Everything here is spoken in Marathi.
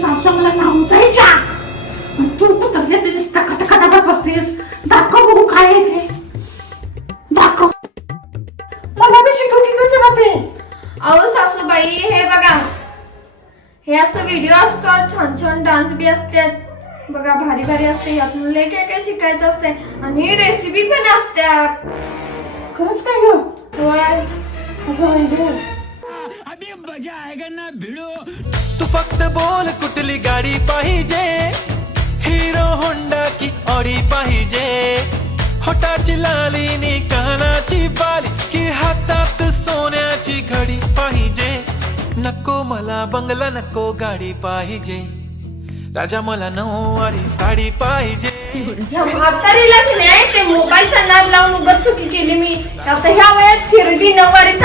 सासू मला नावचायच्या. तू कुठं येते नुसतं खटखटात बसतेस. दाखव बघू काय आहे ते. दाखव. मला बी शिकव की कसं राहते. अहो सासूबाई हे बघा, हे असं व्हिडिओ असतात, छान छान डान्स बी असतात बघा, भारी भारी असते. यातून लय काय काय शिकायचं असते आणि रेसिपी पण असतात. खरंच काय ग. होय. अगं बाई ग. अभी मजा आएगा ना भिड़ो. तू फक्त बोल कुठली गाडी पाहिजे, हिरो होंडा की ऑडी पाहिजे, होटाची लाली नी कानाची बाली की हातात सोन्याची घडी पाहिजे. नको मला बंगला, नको गाडी पाहिजे, राजा मला नऊवारी साडी पाहिजे. ह्या म्हातारीला की नाही ते मोबाईलचा नाद लावून उगाच चुकी केली मी. आता ह्या वयात थिरडी नऊवारी साडी